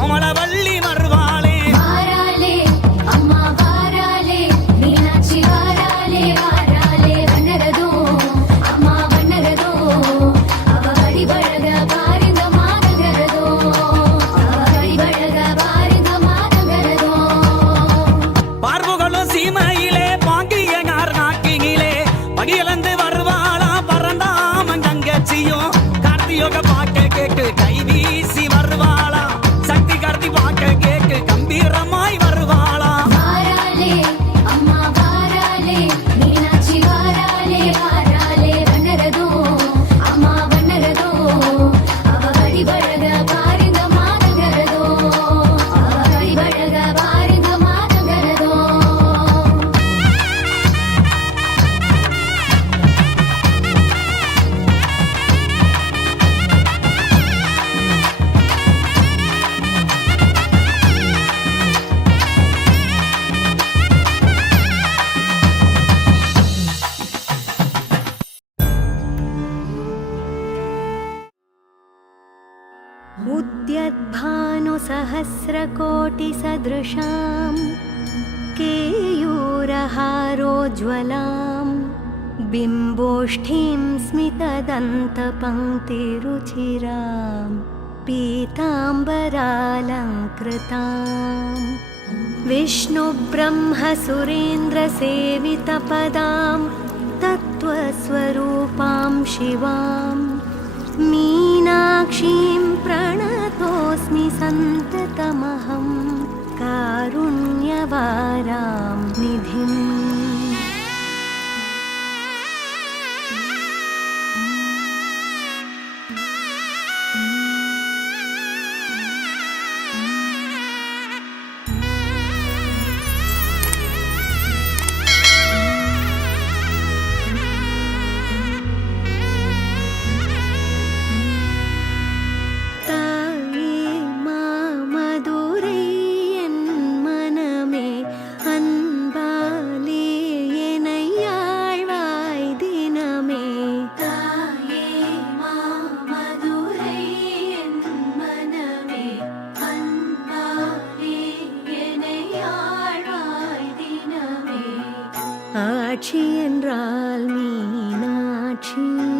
కోమళవల్లి उद्यद्भानुसहस्रकोटिसदृशां केयूरहारोज्ज्वलां बिम्बोष्ठीं स्मितदन्तपङ्क्तिरुचिरां पीताम्बरालङ्कृताम् विष्णुब्रह्मसुरेन्द्रसेवितपदां तत्त्वस्वरूपां शिवाम्। मीनाक्षीं प्रणतोऽस्मि सन्ततमहं कारुण्यवारां निधिम्। மீனாட்சி என்றால் மீனாட்சி.